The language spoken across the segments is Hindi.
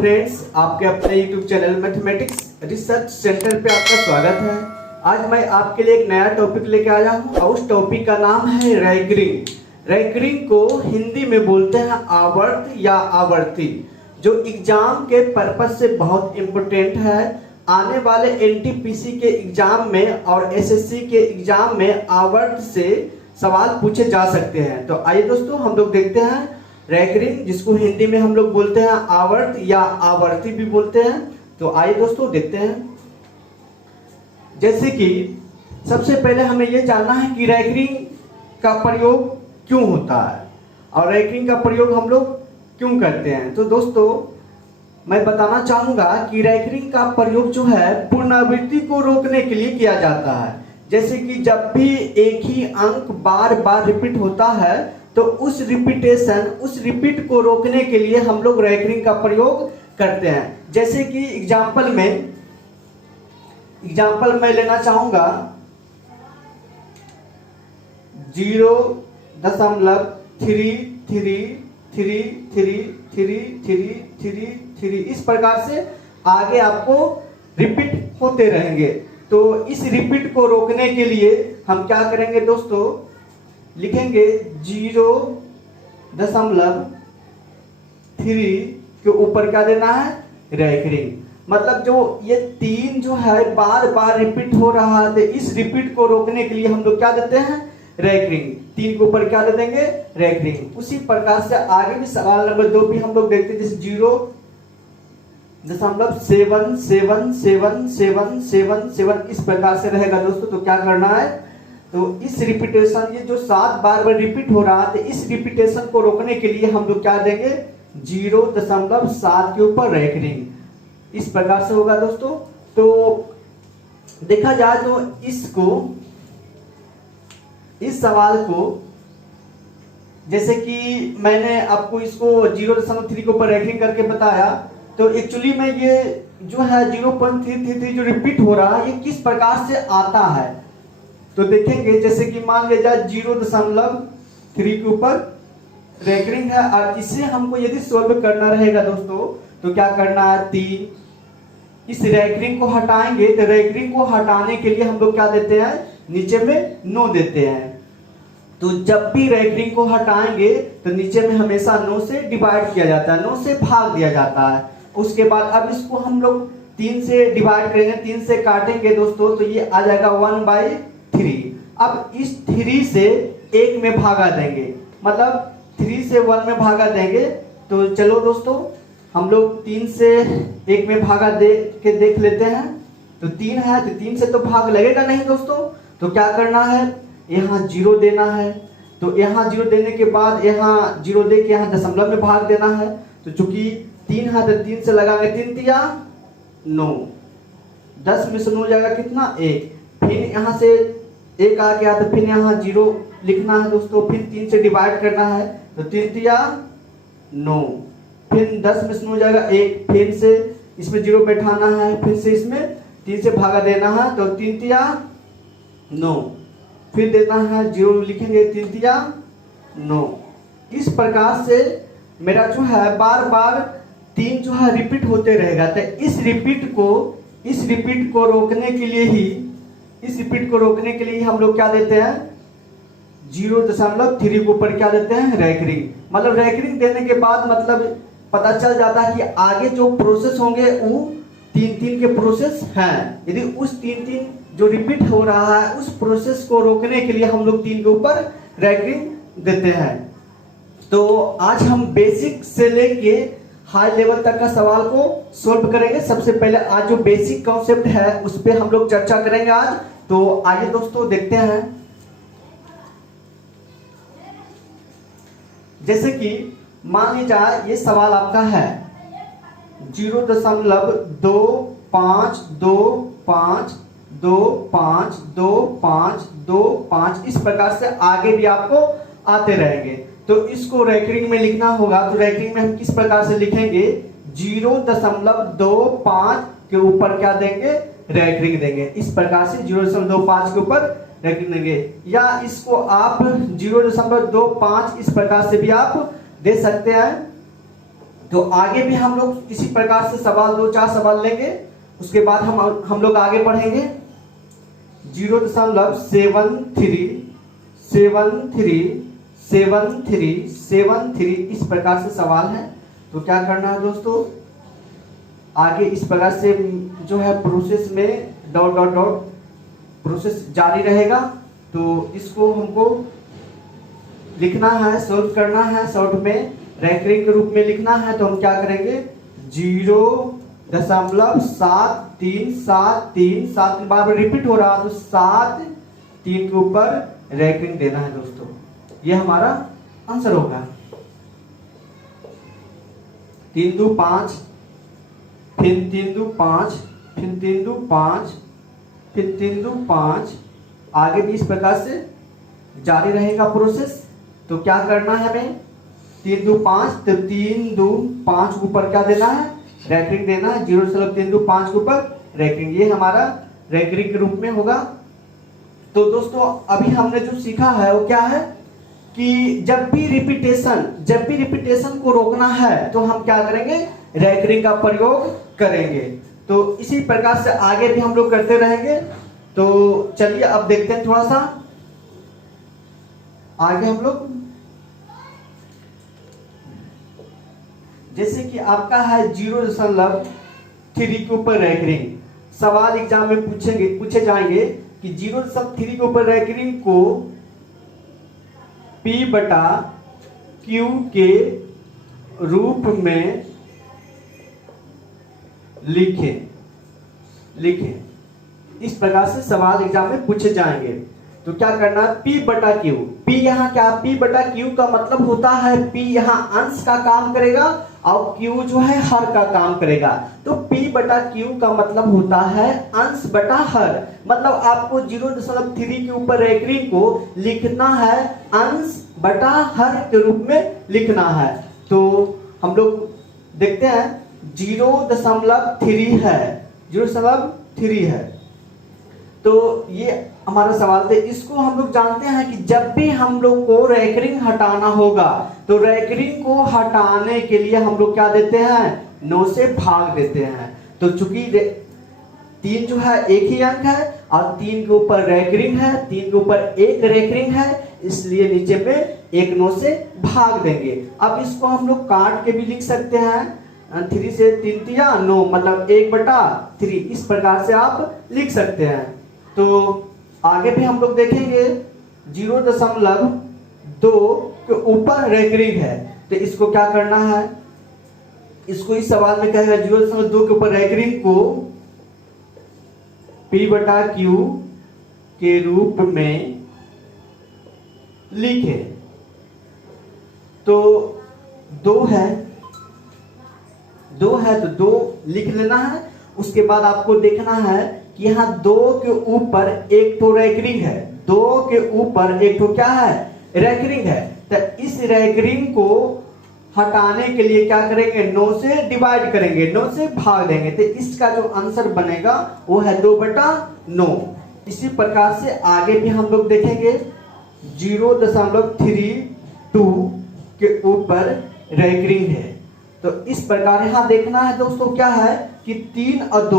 फ्रेंड्स, आपके अपने YouTube channel mathematics research centre पे आपका स्वागत है। आज मैं आपके लिए एक नया टॉपिक लेके आया हूँ और उस टॉपिक का नाम है रैंकिंग। रैंकिंग को हिंदी में बोलते हैं आवर्त या आवर्ती, जो एग्जाम के पर्पज से बहुत इम्पोर्टेंट है। आने वाले एनटीपीसी के एग्जाम में और एसएससी के एग्जाम में आवर्त से सवाल पूछे जा सकते हैं। तो आइए दोस्तों, हम लोग देखते हैं रैंकिंग, जिसको हिंदी में हम लोग बोलते हैं आवर्त या आवर्ती भी बोलते हैं। तो आइए दोस्तों देखते हैं। जैसे कि सबसे पहले हमें यह जानना है कि रैंकिंग का प्रयोग क्यों होता है और रैंकिंग का प्रयोग हम लोग क्यों करते हैं। तो दोस्तों, मैं बताना चाहूंगा कि रैंकिंग का प्रयोग जो है पुनरावृत्ति को रोकने के लिए किया जाता है। जैसे कि जब भी एक ही अंक बार बार रिपीट होता है तो उस रिपीट को रोकने के लिए हम लोग रैंकिंग का प्रयोग करते हैं। जैसे कि एग्जाम्पल मैं लेना चाहूंगा 0.33333333 इस प्रकार से आगे आपको रिपीट होते रहेंगे। तो इस रिपीट को रोकने के लिए हम क्या करेंगे दोस्तों, लिखेंगे 0.3 के ऊपर क्या देना है, रैंकिंग। मतलब जो ये 3 जो है बार बार रिपीट हो रहा है, तो इस रिपीट को रोकने के लिए हम लोग क्या देते हैं, रैंकिंग। 3 के ऊपर क्या दे देंगे, रैंकिंग। उसी प्रकार से आगे भी सवाल नंबर 2 भी हम लोग देखते हैं, जैसे 0.777777 इस प्रकार से रहेगा दोस्तों। तो क्या करना है, तो इस रिपीटेशन, ये जो 7 बार रिपीट हो रहा है, तो इस रिपीटेशन को रोकने के लिए हम लोग क्या देंगे, 0.7 के ऊपर रैंकिंग। इस प्रकार से होगा दोस्तों। तो देखा जाए तो इस सवाल को, जैसे कि मैंने आपको इसको 0.3 के ऊपर रैंकिंग करके बताया, तो एक्चुअली में ये जो है 0.333 जो रिपीट हो रहा है, ये किस प्रकार से आता है तो देखेंगे। जैसे कि मान लिया जाए 0.3 के ऊपर रैंकिंग है और इसे हमको यदि सोल्व करना रहेगा दोस्तों, तो क्या करना है, 3 इस रैंकिंग को हटाएंगे। तो रैंकिंग को हटाने के लिए हम लोग क्या देते हैं, नीचे में 9 देते हैं। तो जब भी रैंकिंग को हटाएंगे तो नीचे में हमेशा 9 से डिवाइड किया जाता है, 9 से भाग दिया जाता है। उसके बाद अब इसको हम लोग 3 से डिवाइड करेंगे, 3 से काटेंगे दोस्तों, तो ये आ जाएगा 1/3। अब इस 3 से 1 में भागा देंगे, मतलब 3 से 1 में भागा देंगे। तो चलो दोस्तों, हम लोग 3 से 1 में भागा दे के देख लेते हैं। तो 3 है, तो 3 से तो भाग लगेगा नहीं दोस्तों। तो क्या करना है, यहाँ 0 देना है। तो यहाँ 0 देने के बाद यहाँ 0 दे के यहाँ दशमलव में भाग देना है। तो चूंकि 3 है तो 3 से लगाएंगे, 3 तिया 9, 10 में से 9 जाएगा कितना, 1। फिर यहाँ से 1 आ गया तो फिर यहाँ 0 लिखना है दोस्तों। फिर 3 से डिवाइड करना है, तो 3 तिया 9, फिर 10 में से 9 जाएगा 1, फिर से इसमें 0 बैठाना है, फिर से इसमें 3 से भागा देना है। तो 3 तिया 9, फिर देना है 0 लिखेंगे, 3 तिया 9। इस प्रकार से मेरा जो है बार बार 3 जो है रिपीट होते रहेगा। तो इस रिपीट को रोकने के लिए हम लोग क्या देते हैं, 0.3 के ऊपर क्या देते हैं, रैंकिंग। मतलब रैंकिंग देने के बाद मतलब पता चल जाता है कि आगे जो प्रोसेस होंगे वो 3 के प्रोसेस हैं। यदि उस 3 जो रिपीट हो रहा है उस प्रोसेस को रोकने के लिए हम लोग 3 के ऊपर रैंकिंग देते हैं। तो आज हम बेसिक से लेके हाई लेवल तक का सवाल को सोल्व करेंगे। सबसे पहले आज जो बेसिक कॉन्सेप्ट है उस पे हम लोग चर्चा करेंगे आज। तो आइए दोस्तों देखते हैं। जैसे कि मान लीजिए ये सवाल आपका है 0.2525252525 इस प्रकार से आगे भी आपको आते रहेंगे। तो इसको रैंकिंग में लिखना होगा। तो रैंकिंग में हम किस प्रकार से लिखेंगे, 0.25 के ऊपर क्या देंगे, रैंकिंग देंगे। इस प्रकार से 0.25 के ऊपर रैंकिंग देंगे, या इसको आप 0.25 इस प्रकार से भी आप दे सकते हैं। तो आगे भी हम लोग इसी प्रकार से सवाल 2-4 सवाल लेंगे, उसके बाद हम लोग आगे पढ़ेंगे। 0.73737373 इस प्रकार से सवाल है। तो क्या करना है दोस्तों, आगे इस प्रकार से जो है प्रोसेस में डॉट डॉट डॉट प्रोसेस जारी रहेगा। तो इसको हमको लिखना है, सॉल्व करना है, शॉर्ट में रैंकिंग के रूप में लिखना है। तो हम क्या करेंगे, 0.7373 7 बार रिपीट हो रहा, तो 7 3 के ऊपर रैंकिंग देना है दोस्तों। ये हमारा आंसर होगा। 3 2 5, फिर 3 2 5, फिर 3 2 5, फिर 3 2 5, आगे भी इस प्रकार से जारी रहेगा प्रोसेस। तो क्या करना है हमें, 3 2 5, तो 3 2 5 के ऊपर क्या देना है, रैंकिंग देना है। 0.325 के ऊपर रैंकिंग, ये हमारा रैंकिंग के रूप में होगा। तो दोस्तों अभी हमने जो सीखा है वो क्या है कि जब भी रिपीटेशन को रोकना है तो हम क्या करेंगे, रैंकिंग का प्रयोग करेंगे। तो इसी प्रकार से आगे भी हम लोग करते रहेंगे। तो चलिए अब देखते हैं थोड़ा सा आगे हम लोग। जैसे कि आपका है 0.3 के ऊपर रैंकिंग, सवाल एग्जाम में पूछे जाएंगे कि 0.3 के ऊपर रैंकिंग को P/Q के रूप में लिखें। इस प्रकार से सवाल एग्जाम में पूछे जाएंगे। तो क्या करना है, P/Q, P यहाँ क्या, P/Q का मतलब होता है P यहाँ अंश का काम करेगा और Q जो है हर का काम करेगा। तो P/Q का मतलब होता है अंश बटा हर। मतलब आपको 0.3 के ऊपर रैंकिंग को लिखना है अंश बटा हर के रूप में लिखना है। तो हम लोग देखते हैं 0.3 है, 0.3 है। तो ये हमारा सवाल थे। इसको हम लोग जानते हैं कि जब भी हम लोग को रैंकिंग हटाना होगा तो रैंकिंग को हटाने के लिए हम लोग क्या देते हैं, 9 से भाग देते हैं। तो चूंकि 3 जो है एक ही अंक है और 3 के ऊपर रैंकिंग है, 3 के ऊपर एक रैंकिंग है, इसलिए नीचे में 1 9 से भाग देंगे। अब इसको हम लोग काट के भी लिख सकते हैं, 3 से 3 तिया 9, मतलब 1/3, इस प्रकार से आप लिख सकते हैं। तो आगे भी हम लोग देखेंगे 0.2 के ऊपर रैंकिंग है। तो इसको क्या करना है, इसको इस सवाल में कहेगा 0.2 के ऊपर रैंकिंग को P/Q के रूप में लिखे। तो 2 है तो 2 लिख लेना है। उसके बाद आपको देखना है कि यहाँ 2 के ऊपर एक तो रैंकिंग है, 2 के ऊपर एक तो क्या है, रैंकिंग है। तो इस रैंकिंग को हटाने के लिए क्या करेंगे, 9 से डिवाइड करेंगे, 9 से भाग देंगे। तो इसका जो आंसर बनेगा वो है 2/9। इसी प्रकार से आगे भी हम लोग देखेंगे 0.32 के ऊपर रैंकिंग है। तो इस प्रकार यहाँ देखना है दोस्तों क्या है कि 3 और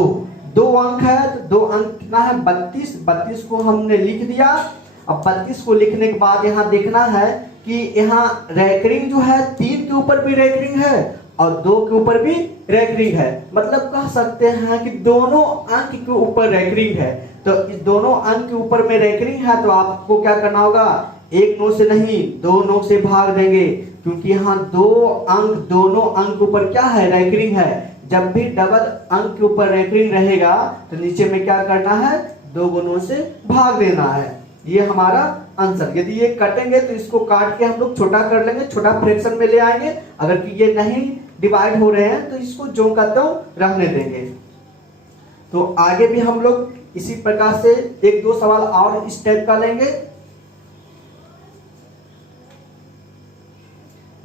2 अंक है। तो 2 अंक कितना है, 32 को हमने लिख दिया। अब 32 को लिखने के बाद यहाँ देखना है कि यहाँ रैंकिंग जो है 3 के ऊपर भी रैंकिंग है और 2 के ऊपर भी रैंकिंग है। मतलब कह सकते हैं कि दोनों अंक के ऊपर रैंकिंग है। तो इस दोनों अंक के ऊपर में रैंकिंग है, तो आपको क्या करना होगा, 1 9 से नहीं 2 9 से भाग देंगे, क्योंकि यहाँ दोनों अंक ऊपर क्या है, रैंकिंग है। जब भी डबल अंक के ऊपर रैंकिंग रहेगा तो नीचे में क्या करना है, 2 गुणों से भाग देना है। ये हमारा आंसर। यदि ये कटेंगे तो इसको काट के हम लोग छोटा कर लेंगे, छोटा फ्रैक्शन में ले आएंगे। अगर ये नहीं डिवाइड हो रहे हैं तो इसको जो का त्यों रहने देंगे। तो आगे भी हम लोग इसी प्रकार से 1-2 सवाल और इस टाइप का लेंगे।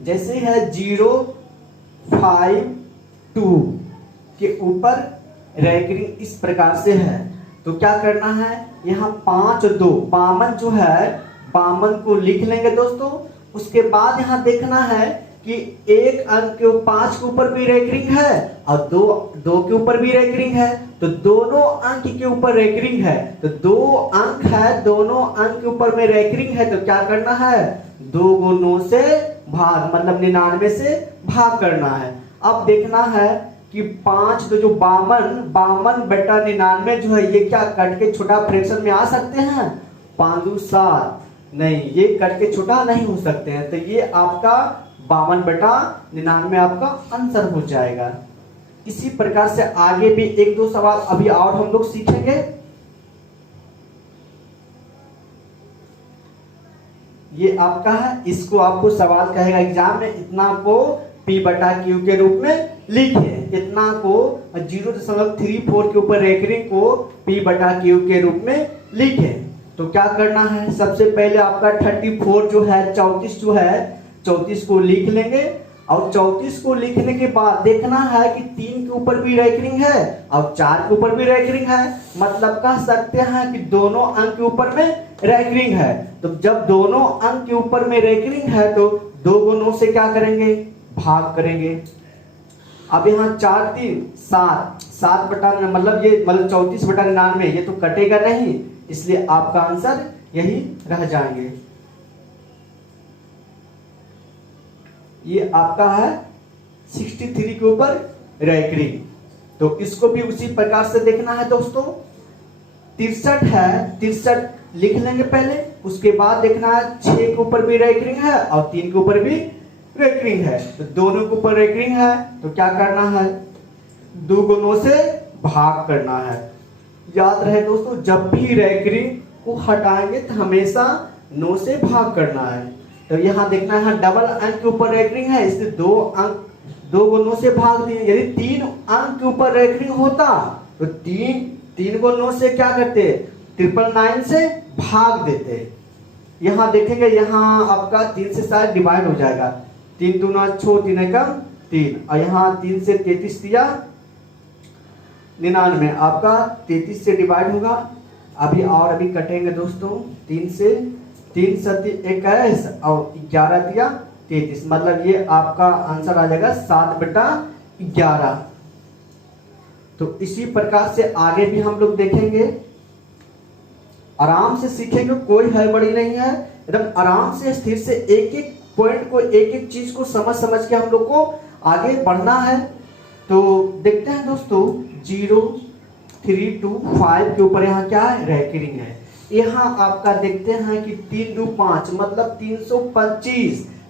जैसे है 0.52 के ऊपर रैंकिंग इस प्रकार से है। तो क्या करना है, यहाँ 5 2 52 जो है 52 को लिख लेंगे दोस्तों। उसके बाद यहाँ देखना है कि एक अंक के 5 के ऊपर भी रेकरिंग है और दो के ऊपर भी रेकरिंग है, तो दोनों अंक के ऊपर रेकरिंग है, तो 2 अंक है, दोनों अंक के ऊपर में रेकरिंग है, तो क्या करना है, 2 गुणों से भाग, मतलब 99 से भाग करना है। अब देखना है कि 5 तो जो 52 बटा 99 जो है ये क्या कट के छोटा फ्रैक्शन में आ सकते हैं, 5 दूनी 7, नहीं ये कट के छोटा नहीं हो सकते हैं, तो ये आपका 52 बटा 99 आपका आंसर हो जाएगा। इसी प्रकार से आगे भी 1-2 सवाल अभी और हम लोग सीखेंगे। ये आपका है, इसको आपको सवाल कहेगा एग्जाम में, इतना को P बटा Q के रूप में लिखे, इतना को 0.34 के ऊपर रेकरिंग को P बटा Q के रूप में लिखे। तो क्या करना है, सबसे पहले आपका 34 जो है 34 जो है 34 को लिख लेंगे, और 34 को लिखने के बाद देखना है कि 3 के ऊपर भी रेकरिंग है और 4 के ऊपर भी रेकरिंग है, मतलब कह सकते हैं कि दोनों अंक के ऊपर में रेकरिंग है। तो जब दोनों अंक के ऊपर में रेकरिंग है तो 2 गुणों से क्या करेंगे, भाग करेंगे। अब यहाँ 4 3 7 बटा मतलब ये मतलब 34 बटा 99 ये तो कटेगा नहीं, इसलिए आपका आंसर यही रह जाएंगे। ये आपका है 63 के ऊपर रेकरिंग, तो इसको भी उसी प्रकार से देखना है दोस्तों। 63 है, 63 लिख लेंगे पहले, उसके बाद देखना है 6 के ऊपर भी रेकरिंग है और 3 के ऊपर भी रेकरिंग है, तो दोनों के ऊपर रेकरिंग है, तो क्या करना है, 2 गुणों से भाग करना है। याद रहे दोस्तों, जब भी रेकरिंग को हटाएंगे तो हमेशा 9 से भाग करना है। तो यहाँ देखना है डबल अंक के ऊपर रेकरिंग है, इसलिए 2 गुणों से भाग दिए। यदि 3 अंक के ऊपर रेकरिंग होता तो 3 गुणों से क्या करते, 999 से भाग देते। यहाँ देखेंगे, यहाँ आपका 3 से शायद डिवाइड हो जाएगा, 3 दूना 6 3 एकम 3, और यहाँ 3 से 33 दिया 99, आपका 33 से डिवाइड होगा। अभी कटेंगे दोस्तों, 3 से 3 सती 21 और 11 दिया 33, मतलब ये आपका आंसर आ जाएगा 7 बटा 11। तो इसी प्रकार से आगे भी हम लोग देखेंगे, आराम से सीखेंगे, कोई हड़बड़ी नहीं है, एकदम आराम से स्थिर से एक एक पॉइंट को, एक एक चीज को समझ के हम लोग को आगे बढ़ना है। तो देखते हैं दोस्तों, 0 3 2 5 के ऊपर यहाँ क्या है, रेकरिंग है। यहाँ आपका देखते हैं कि 3 2 5 मतलब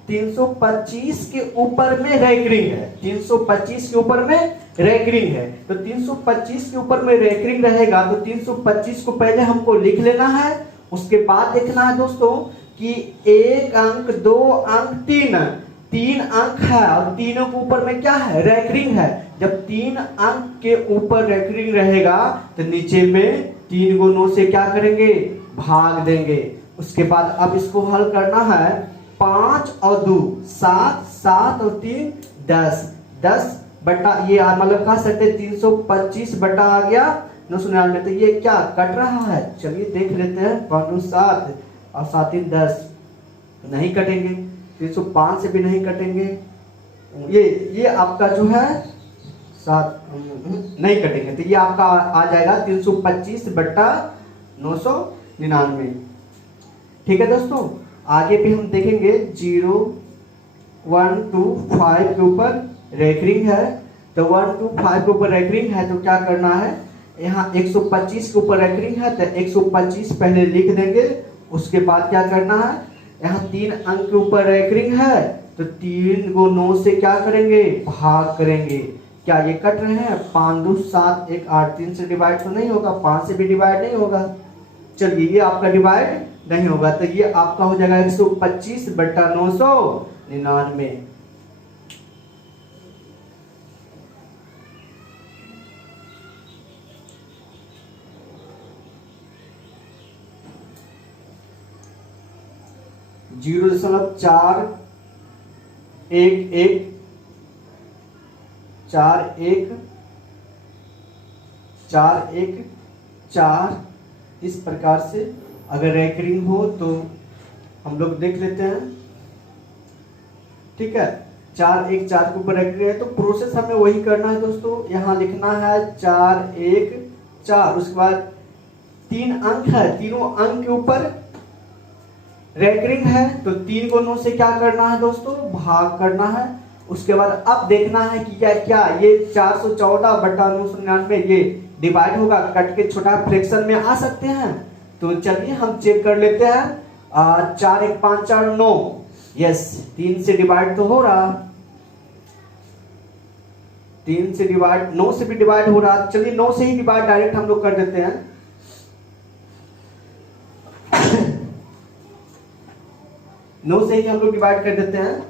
325 के ऊपर में रेकरिंग है, 325 के ऊपर में रेकरिंग है। तो 325 के ऊपर में रेकरिंग रहेगा तो 325 को पहले हमको लिख लेना है। उसके बाद देखना है दोस्तों कि 1 अंक 2 अंक 3 अंक है और तीनों के ऊपर में क्या है, रेकरिंग है। जब 3 अंक के ऊपर रेकरिंग रहेगा तो नीचे में 3 गुणों से क्या करेंगे, भाग देंगे। उसके बाद अब इसको हल करना है, 5 और 2 7, 7 और 3 10 बटा ये मतलब कह सकते 325 बटा आ गया 999। तो ये क्या कट रहा है, चलिए देख लेते हैं। 5 7 और 7 3 10 नहीं कटेंगे, 305 से भी नहीं कटेंगे, ये आपका जो है 7 नहीं कटेंगे, तो ये आपका आ जाएगा 325 बटा 999। ठीक है दोस्तों, आगे भी हम देखेंगे। 0 1 2 5 के ऊपर रेकरिंग है, तो 1 2 5 के ऊपर रेकरिंग है, तो क्या करना है, यहाँ 125 के ऊपर रेकरिंग है तो 125 पहले लिख देंगे। उसके बाद क्या करना है, यहाँ 3 अंक के ऊपर रेकरिंग है तो 3 गुणों से क्या करेंगे, भाग करेंगे। क्या ये कट रहे हैं, 5 2 7 1 8, 3 से डिवाइड तो नहीं होगा, 5 से भी डिवाइड नहीं होगा, चलिए ये आपका डिवाइड नहीं होगा, तो ये आपका हो जाएगा 125 बटा 999। जीरो दशमलव 4 1 1 4 1 4 1 4, इस प्रकार से अगर रेकरिंग हो तो हम लोग देख लेते हैं। ठीक है, 4 1 4 के ऊपर रैंकिंग है, तो प्रोसेस हमें वही करना है दोस्तों। यहाँ लिखना है 4 1 4, उसके बाद 3 अंक है, तीनों अंक के ऊपर रैंकिंग है, तो 3 को 9 से क्या करना है दोस्तों, भाग करना है। उसके बाद अब देखना है कि क्या ये 414 बटा 999 ये डिवाइड होगा, कट के छोटा फ्रैक्शन में आ सकते हैं। तो चलिए हम चेक कर लेते हैं। 4 1 5 4 9, यस 3 से डिवाइड तो हो रहा, 3 से डिवाइड, 9 से भी डिवाइड हो रहा। चलिए 9 से ही डिवाइड डायरेक्ट हम लोग कर देते हैं। 9 से ही हम लोग डिवाइड कर देते हैं।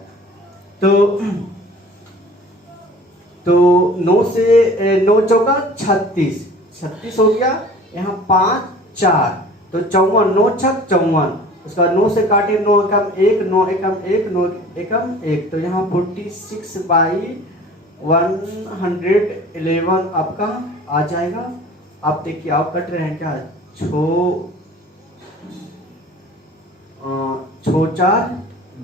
तो 9 से 9 चौका 36, 36 हो गया। यहाँ 5 4, तो 54, 9 छक 54। उसका 9 से काटे 9 एकम 1, 9 एकम 1, 9 एकम 1, तो यहाँ 46/111 आपका आ जाएगा। आप देखिए, आप कट रहे हैं क्या, छो 4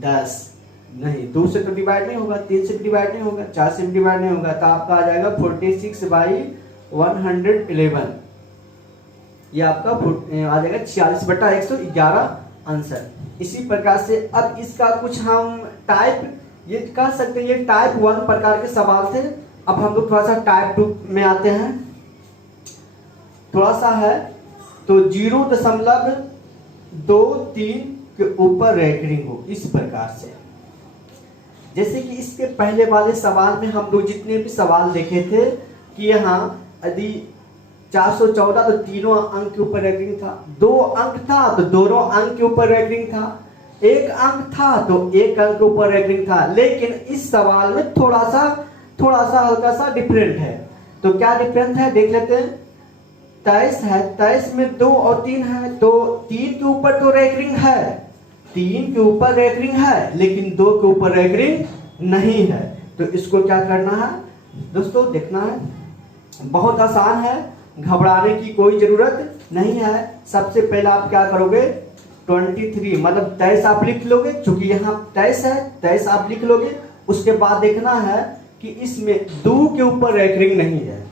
10, नहीं 2 से तो डिवाइड नहीं होगा, 3 से भी डिवाइड नहीं होगा, 4 से भी डिवाइड नहीं होगा, तो आपका आ जाएगा 46/111। ये आपका आ जाएगा 46/111 आंसर। इसी प्रकार से अब इसका कुछ हम टाइप ये कह सकते हैं, ये टाइप 1 प्रकार के सवाल थे। अब हम लोग थोड़ा सा टाइप 2 में आते हैं। थोड़ा सा है तो 0.23 के ऊपर रैंकिंग हो, इस प्रकार से। जैसे कि इसके पहले वाले सवाल में हम लोग जितने भी सवाल देखे थे कि यहाँ यदि 414 तो तीनों अंक के ऊपर रैंकिंग था, 2 अंक था तो दोनों अंक के ऊपर रैंकिंग था, 1 अंक था तो 1 अंक के ऊपर रैंकिंग था। लेकिन इस सवाल में थोड़ा सा हल्का सा डिफरेंट है। तो क्या डिफरेंट है देख लेते हैं। 23 है, 23 में 2 और 3 है, तो 3 के ऊपर तो रैंकिंग है, 3 के ऊपर रैंकिंग है, लेकिन 2 के ऊपर रैंकिंग नहीं है। तो इसको क्या करना है दोस्तों, देखना है, बहुत आसान है, घबराने की कोई जरूरत नहीं है। सबसे पहले आप क्या करोगे, 23 मतलब 23 आप लिख लोगे, चूंकि यहाँ 23 है, 23 आप लिख लोगे। उसके बाद देखना है कि इसमें 2 के ऊपर रैंकिंग नहीं है,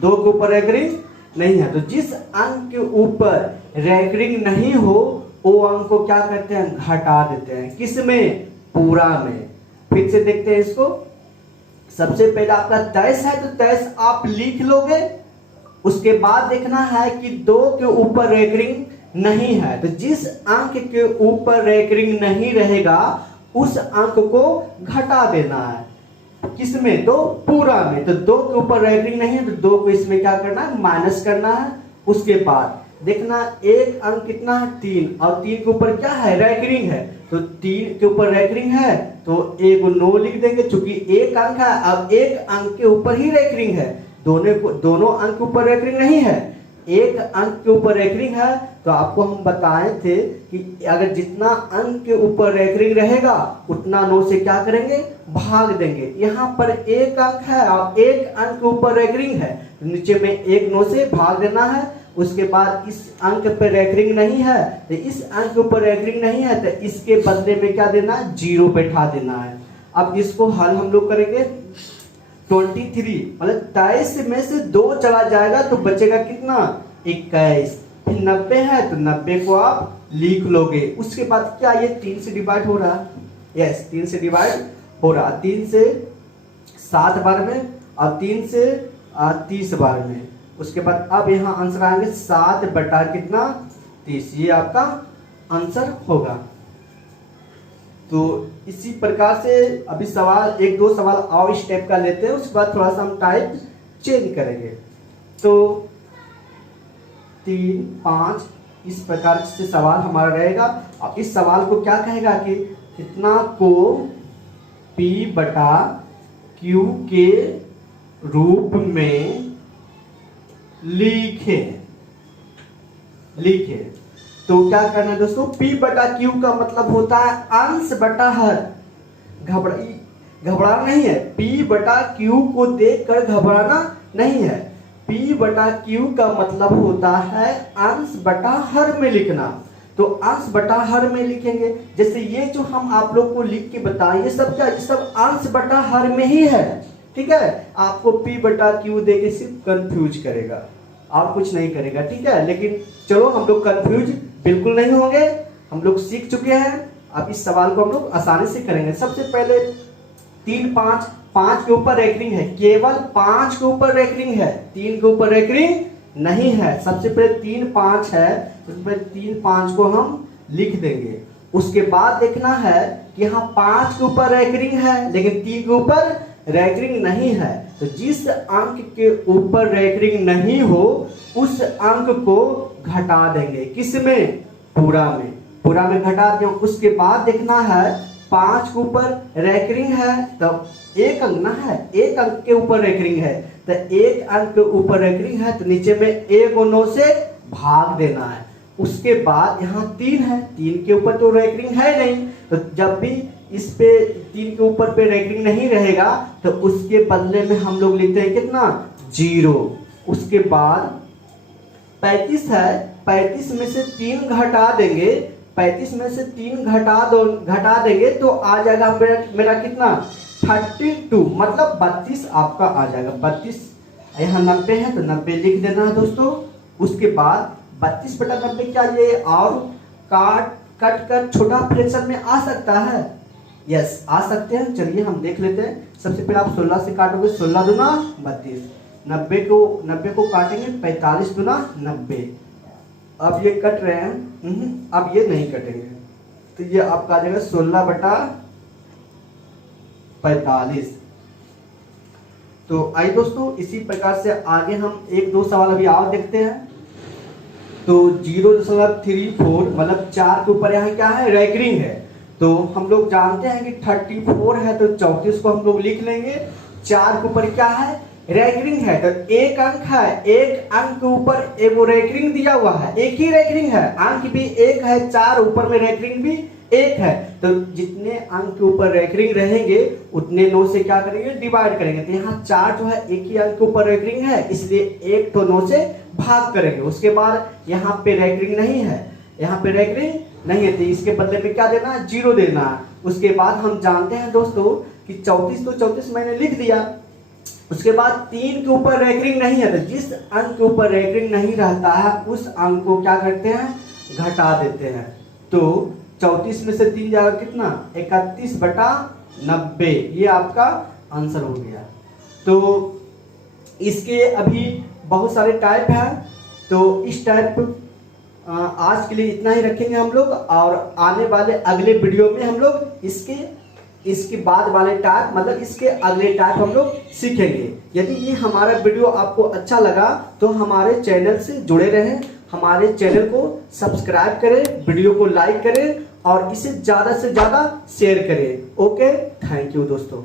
2 के ऊपर रैंकिंग नहीं है, तो जिस अंक के ऊपर रैंकिंग नहीं हो वो अंक को क्या करते हैं, घटा देते हैं। किसमें, पूरा में। फिर से देखते हैं इसको। सबसे पहले आपका 23 है तो 23 आप लिख लोगे। उसके बाद देखना है कि 2 के ऊपर रैंकिंग नहीं है, तो जिस अंक के ऊपर रैंकिंग नहीं रहेगा उस अंक को घटा देना है। किसमें, तो पूरा में। तो 2 के ऊपर रैंकिंग नहीं है तो 2 को इसमें क्या करना है, माइनस करना है। उसके बाद देखना एक अंक कितना है, 3, और 3 के ऊपर क्या है, रैंकिंग है, तो 3 के ऊपर रैंकिंग है तो 1 9 लिख देंगे, चूंकि 1 अंक है। अब 1 अंक के ऊपर ही रैंकिंग है, दोनों अंक के ऊपर रैंकिंग नहीं है, 1 अंक के ऊपर रैंकिंग है। तो आपको हम बताए थे कि अगर जितना अंक के ऊपर रैंकिंग रहेगा उतना 9 से क्या करेंगे, भाग देंगे। यहाँ पर 1 अंक है और 1 अंक के ऊपर रैंकिंग है, तो नीचे में 1 9 से भाग देना है। उसके बाद इस अंक पर रैंकिंग नहीं है तो इस अंक के ऊपर रैंकिंग नहीं है तो इसके बदले में क्या देना है, 0 बैठा देना है। अब इसको हल हम लोग करेंगे। 23 मतलब 23 में से 2 चला जाएगा तो बचेगा कितना, 21। फिर 90 है तो 90 को आप लिख लोगे। उसके बाद क्या ये 3 से डिवाइड हो रहा है, यस 3 से डिवाइड हो रहा, 3 से 7 बार में और 3 से 30 बार में। उसके बाद अब यहाँ आंसर आएंगे 7 बटा कितना, 30, ये आपका आंसर होगा। तो इसी प्रकार से अभी सवाल 1-2 सवाल और इस टाइप का लेते हैं, उसके बाद थोड़ा सा हम टाइप चेंज करेंगे। तो 3 5 इस प्रकार से सवाल हमारा रहेगा। और इस सवाल को क्या कहेगा कि कितना को P बटा Q के रूप में लिखे। तो क्या करना है दोस्तों, P बटा Q का मतलब होता है अंश बटा हर। घबराना नहीं है, P बटा Q को देखकर घबराना नहीं है। P बटा Q का मतलब होता है अंश बटा हर में लिखना। तो अंश बटा हर में लिखेंगे। जैसे ये जो हम आप लोग को लिख के बताएं, ये सब क्या, ये सब अंश बटा हर में ही है, ठीक है। आपको P बटा Q देके सिर्फ कंफ्यूज करेगा और कुछ नहीं करेगा, ठीक है। लेकिन चलो हम लोग कंफ्यूज बिल्कुल नहीं होंगे, हम लोग सीख चुके हैं। अब इस सवाल को हम लोग आसानी से करेंगे। सबसे पहले 3 5 5 के ऊपर रैंकिंग है, केवल 5 के ऊपर रैंकिंग है, 3 के ऊपर रैंकिंग नहीं है। सबसे पहले 3 5 है, सबसे पहले 3 5 को हम लिख देंगे। उसके बाद देखना है कि यहाँ 5 के ऊपर रैंकिंग है लेकिन 3 के ऊपर रैंकिंग नहीं है। तो जिस अंक के ऊपर रैंकिंग नहीं हो उस अंक को घटा देंगे, किसमें, पूरा में, पूरा में घटा दें। उसके बाद देखना है 5 के ऊपर रैंकिंग है, तब एक अंक ना है, एक अंक के ऊपर रैंकिंग है, तो एक अंक के ऊपर रैंकिंग है तो नीचे में 1 और 9 से भाग देना है। उसके बाद यहाँ 3 है, 3 के ऊपर तो रैंकिंग है नहीं, तो जब भी इस पे 3 के ऊपर पे रैंकिंग नहीं रहेगा तो उसके बदले में हम लोग लिखते हैं कितना, 0। उसके बाद 35 है, 35 में से 3 घटा देंगे, 35 में से 3 घटा देंगे तो आ जाएगा मेरा कितना, 32, मतलब 32 आपका आ जाएगा। 32 यहाँ 90 है तो 90 लिख देना है दोस्तों। उसके बाद 32 बटा 90 क्या ये और कट कर छोटा फ्रैक्शन में आ सकता है, यस आ सकते हैं। चलिए हम देख लेते हैं। सबसे पहले आप 16 से काटोगे, 16 दूना 32, 90 को काटेंगे 45 दूना 90। अब ये कट रहे हैं, अब ये नहीं कटेंगे तो ये आपका आ जाएगा 16 बटा 45। तो आइए दोस्तों इसी प्रकार से आगे हम 1-2 सवाल अभी और देखते हैं। तो 0.34 मतलब 4 के ऊपर यहाँ क्या है, रैंकिंग है। तो हम लोग जानते हैं कि 34 है तो 34 को हम लोग लिख लेंगे। 4 के ऊपर क्या है, रैंकिंग है, तो एक अंक है, एक अंक के ऊपर एक वो रैंकिंग दिया हुआ है, एक ही रैंकिंग है, अंक भी एक है, 4 ऊपर में रैंकिंग भी एक है। तो जितने अंक के ऊपर रैंकिंग रहेंगे उतने 9 से क्या करेंगे, डिवाइड करेंगे। तो यहाँ 4 जो है एक ही अंक के ऊपर रैंकिंग है, इसलिए 1 तो 9 से भाग करेंगे। उसके बाद यहाँ पे रैंकिंग नहीं है, यहाँ पे रैंकिंग नहीं है तो इसके बदले में क्या देना है, 0 देना है। उसके बाद हम जानते हैं दोस्तों कि 34 तो 34 मैंने लिख दिया। उसके बाद 3 के ऊपर रैंकिंग नहीं है, तो जिस अंक के ऊपर रैंकिंग नहीं रहता है उस अंक को क्या करते हैं, घटा देते हैं। तो 34 में से 3 जाएगा कितना, 31 बटा 90, ये आपका आंसर हो गया। तो इसके अभी बहुत सारे टाइप हैं, तो इस टाइप आज के लिए इतना ही रखेंगे हम लोग, और आने वाले अगले वीडियो में हम लोग इसके बाद वाले टाइप मतलब इसके अगले टाइप हम लोग सीखेंगे। यदि ये हमारा वीडियो आपको अच्छा लगा तो हमारे चैनल से जुड़े रहें, हमारे चैनल को सब्सक्राइब करें, वीडियो को लाइक करें और इसे ज़्यादा से ज़्यादा शेयर करें। ओके, थैंक यू दोस्तों।